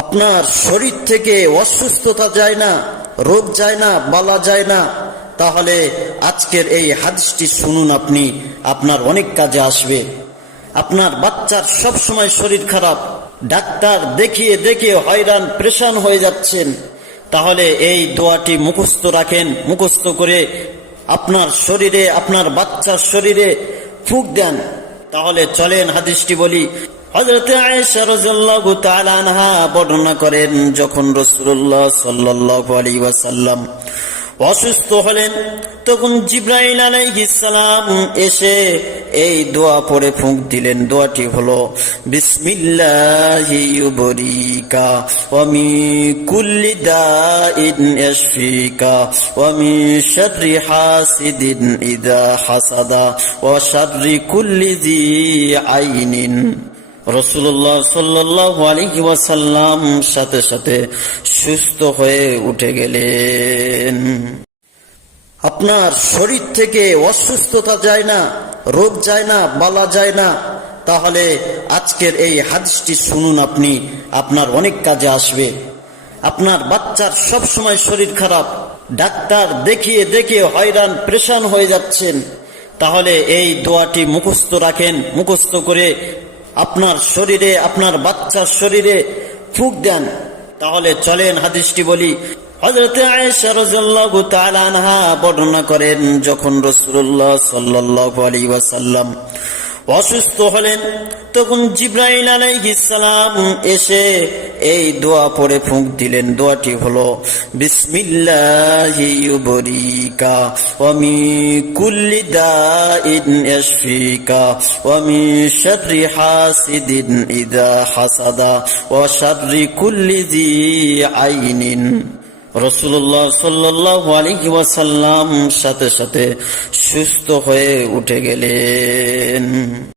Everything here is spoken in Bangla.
আপনার শরীর থেকে অসুস্থতা যায় না, রোগ যায় না, বালা যায় না, তাহলে আজকের এই হাদিসটি শুনুন। আপনার অনেক কাজে আসবে। আপনার বাচ্চার সব সময় শরীর খারাপ, ডাক্তার দেখিয়ে দেখিয়ে হয়রান পেরেশান হয়ে যাচ্ছেন, তাহলে এই দোয়াটি মুখস্থ রাখেন। মুখস্থ করে আপনার শরীরে, আপনার বাচ্চার শরীরে ফুঁক দেন। তাহলে চলেন হাদিসটি বলি। হযরত আয়েশা রাদিয়াল্লাহু তাআলা আনহা বর্ণনা করেন, যখন রাসূলুল্লাহ সাল্লাল্লাহু আলাইহি ওয়াসাল্লাম অসুস্থ হলেন, তখন জিবরাইল আলাইহিস সালাম এসে এই দোয়া পড়ে ফুঁক দিলেন। দোয়াটি হলো, বিসমিল্লাহি ইউবরিকা ওয়া মিন কুল্লি দাইন ইয়াশফিকা ওয়া মিন শাররি হাসিদিন ইযা হাসাদা ওয়া শাররি কুল্লি যী আইনিন। রাসূলুল্লাহ সাল্লাল্লাহু আলাইহি ওয়াসাল্লাম সাথে সাথে সুস্থ হয়ে উঠে গেলেন। আপনার শরীর থেকে অসুস্থতা যায় না, রোগ যায় না, বালা যায় না, তাহলে আজকের এই হাদিসটি শুনুন। আপনার অনেক কাজে আসবে। আপনার বাচ্চার সব সময় শরীর খারাপ, ডাক্তার দেখিয়ে দেখিয়ে হয়রান পেরেশান হয়ে যাচ্ছেন, তাহলে এই দোয়াটি মুখস্থ রাখেন। মুখস্থ করে আপনার শরীরে, আপনার বাচ্চার শরীরে ফুঁক দেন। তাহলে চলেন হাদিসটি বলি। হযরত আয়েশা রাদিয়াল্লাহু তাআলা আনহা বর্ণনা করেন, যখন রাসূলুল্লাহ সাল্লাল্লাহু আলাইহি ওয়াসাল্লাম অসুস্থ হলেন, তখন জিবরাইল আলাইহিস সালাম এসে এই দোয়া পড়ে ফুঁক দিলেন। দোয়াটি হলো, বিসমিল্লাহি ইউবরিকা ওয়া মিন কুল্লি দাইন ইয়াশফিকা ওয়া মিন শাররি হাসিদিন ইযা হাসাদা ওয়া শাররি কুল্লি যী আইনিন। রাসূলুল্লাহ সাল্লাল্লাহু আলাইহি ওয়াসাল্লাম সাথে সাথে সুস্থ হয়ে উঠে গেলেন।